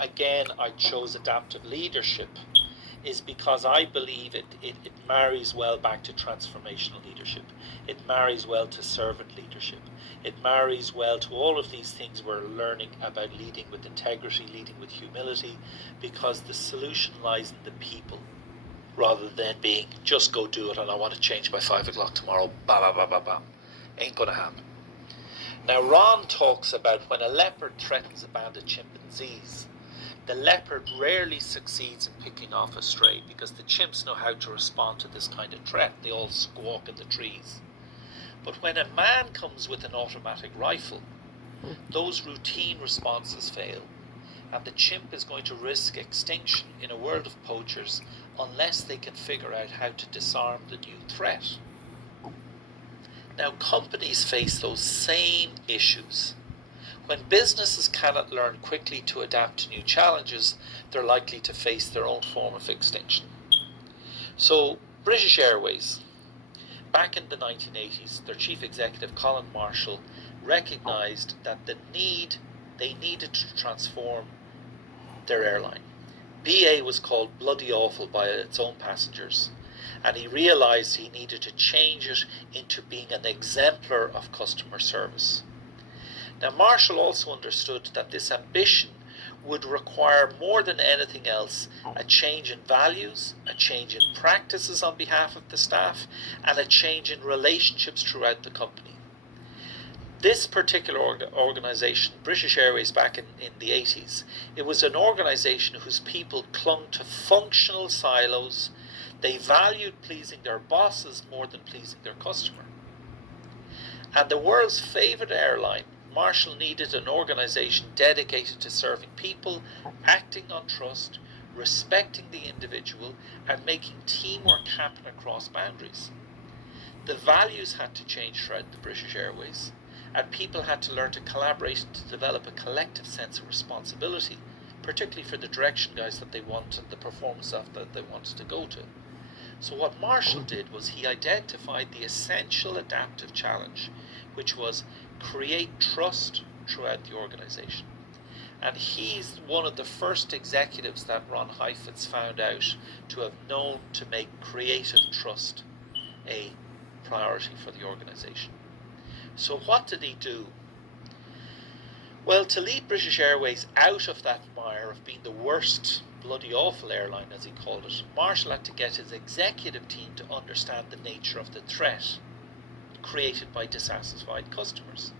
again I chose adaptive leadership is because I believe it marries well back to transformational leadership. It marries well to servant leadership. It marries well to all of these things we're learning about leading with integrity, leading with humility, because the solution lies in the people rather than being just go do it and I want to change by 5 o'clock tomorrow. Bam, bam, bam, bam, bam. Ain't going to happen. Now, Ron talks about when a leopard threatens a band of chimpanzees, the leopard rarely succeeds in picking off a stray because the chimps know how to respond to this kind of threat. They all squawk in the trees. But when a man comes with an automatic rifle, those routine responses fail, and the chimp is going to risk extinction in a world of poachers unless they can figure out how to disarm the new threat. Now, companies face those same issues. When businesses cannot learn quickly to adapt to new challenges, they're likely to face their own form of extinction. So, British Airways, back in the 1980s, their chief executive, Colin Marshall, recognized that they needed to transform their airline. BA was called bloody awful by its own passengers, and he realized he needed to change it into being an exemplar of customer service. Now, Marshall also understood that this ambition would require more than anything else a change in values, a change in practices on behalf of the staff, and a change in relationships throughout the company. This particular organisation, British Airways back in the 80s, it was an organisation whose people clung to functional silos. They valued pleasing their bosses more than pleasing their customer. And the world's favourite airline, Marshall needed an organisation dedicated to serving people, acting on trust, respecting the individual, and making teamwork happen across boundaries. The values had to change throughout the British Airways, and people had to learn to collaborate to develop a collective sense of responsibility, particularly for the direction guys that they wanted, the performance stuff that they wanted to go to. So what Marshall did was he identified the essential adaptive challenge, which was create trust throughout the organisation. And he's one of the first executives that Ron Heifetz found out to have known to make creative trust a priority for the organisation. So what did he do? Well, to lead British Airways out of that mire of being the worst bloody awful airline, as he called it, Marshall had to get his executive team to understand the nature of the threat created by dissatisfied customers.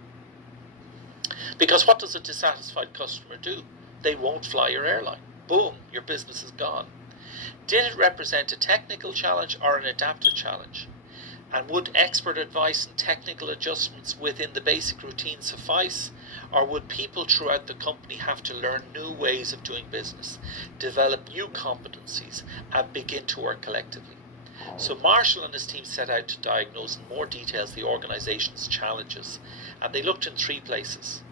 Because what does a dissatisfied customer do? They won't fly your airline. Boom, your business is gone. Did it represent a technical challenge or an adaptive challenge? And would expert advice and technical adjustments within the basic routine suffice? Or would people throughout the company have to learn new ways of doing business, develop new competencies, and begin to work collectively? So Marshall and his team set out to diagnose in more details the organisation's challenges, and they looked in 3 places.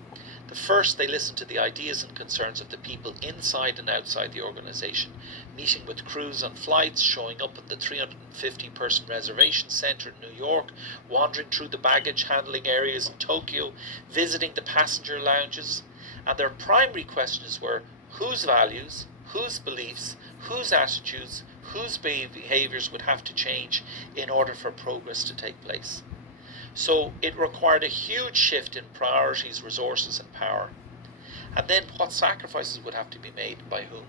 The first, they listened to the ideas and concerns of the people inside and outside the organisation, meeting with crews on flights, showing up at the 350-person reservation centre in New York, wandering through the baggage handling areas in Tokyo, visiting the passenger lounges, and their primary questions were whose values, whose beliefs, whose attitudes, whose behaviours would have to change in order for progress to take place. So it required a huge shift in priorities, resources and power. And then what sacrifices would have to be made by whom?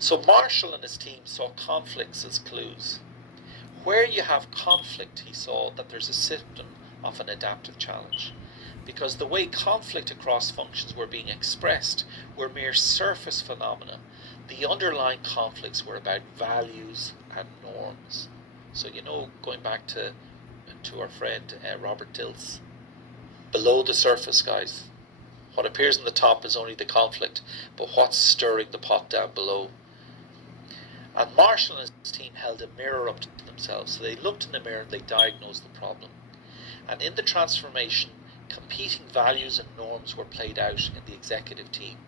So Marshall and his team saw conflicts as clues. Where you have conflict, he saw that there's a symptom of an adaptive challenge. Because the way conflict across functions were being expressed were mere surface phenomena. The underlying conflicts were about values and norms. So, going back to our friend Robert Dilts, below the surface, guys, what appears on the top is only the conflict, but what's stirring the pot down below? And Marshall and his team held a mirror up to themselves. So they looked in the mirror and they diagnosed the problem. And in the transformation, competing values and norms were played out in the executive team.